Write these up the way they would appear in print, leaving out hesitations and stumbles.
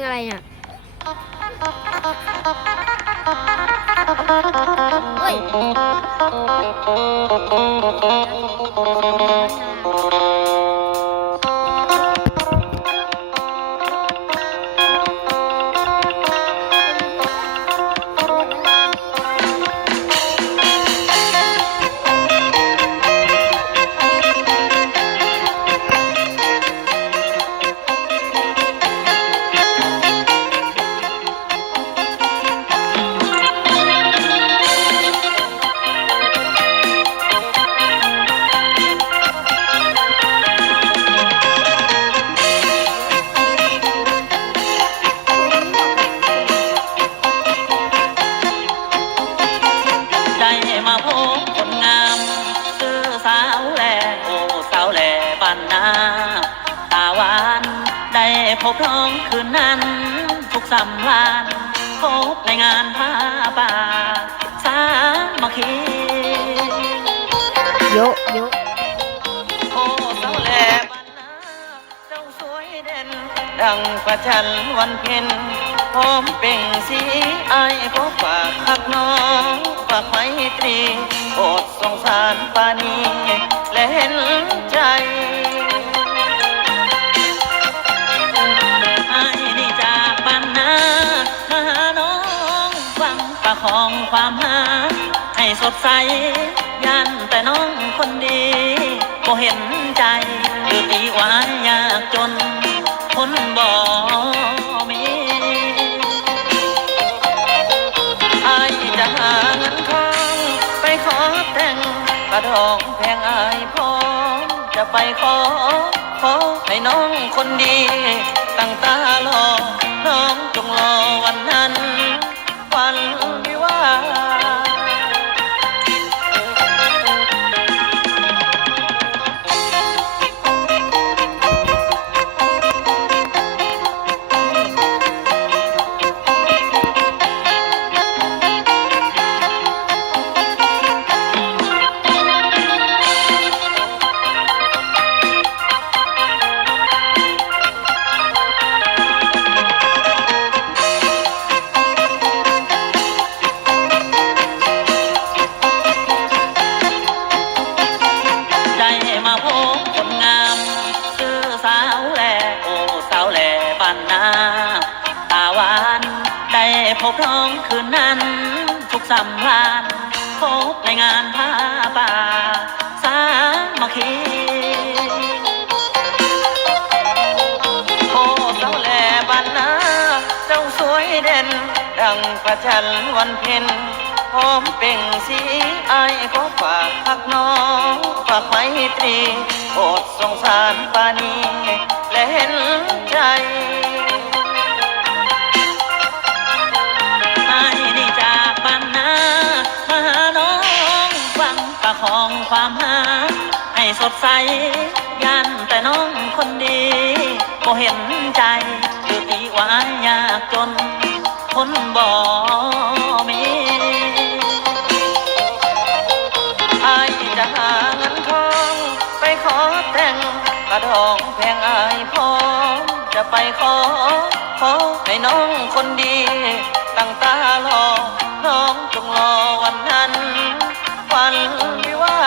งอะไรเนี่ยเฮ้ยได้มาพบคนงามซื้อสาวแลโอ้สาวแลบ้านนาตาหวานได้พบน้องคืนนั้นทุกสำราญพบในงานผ้าป่าสามัคคีโยโยโอ้สาวแลบ้านนาเจ้าสวยเด่นดังประจันวันเพ็ญพร้อมเป่งสีอายพบฝากหักน้องฝากไมตรีโปรดสงสารปานีและเห็นใจอายนี่จากบ้านนามาหาน้องฟังประคองความหาให้สดใสยันแต่น้องคนดีบ่เห็นใจคือตีหวานยากจนคนบ่มีอายจะหาเงินทองไปขอแต่งกระดองแพงอายพร้อมจะไปขอให้น้องคนดีตั้งตารอน้องจงรอวันนั้นวันวิวาได้มาพบคนงามซื้อสาวแลโอ้สาวแลบ้านนาตาหวานได้พบน้องคืนนั้นทุกสำราญพบในงานผ้าป่าสามัคคีโอ้สาวแลบ้านนาเจ้าสวยเด่นดังประจันวันเพ็ญพร้อมเป่งสีอายขอฝากหักน้องฝากไมตรีโปรดสงสารปานีและเห็นใจอายนี่จากบ้านนามาหาน้องฟังประคองความหาให้สดใสยันแต่น้องคนดีบ่เห็นใจคือตีหวานยากจนคนบ่มีอายจะหาเงินทองไปขอแต่งกระดองแพงอายพร้อมจะไปขอให้น้องคนดีตั้งตารอน้องจงรอวันนั้นวันวิวา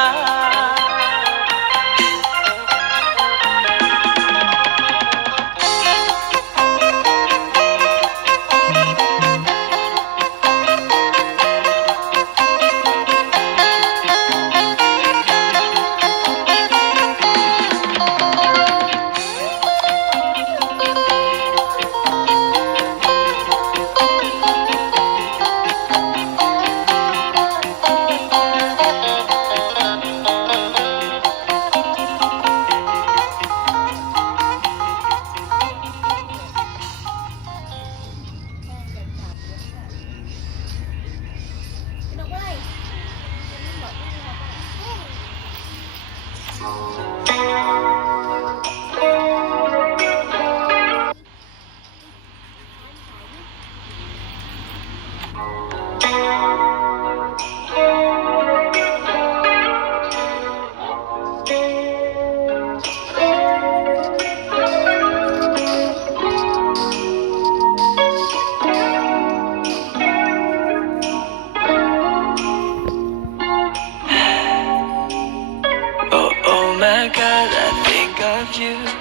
ยืน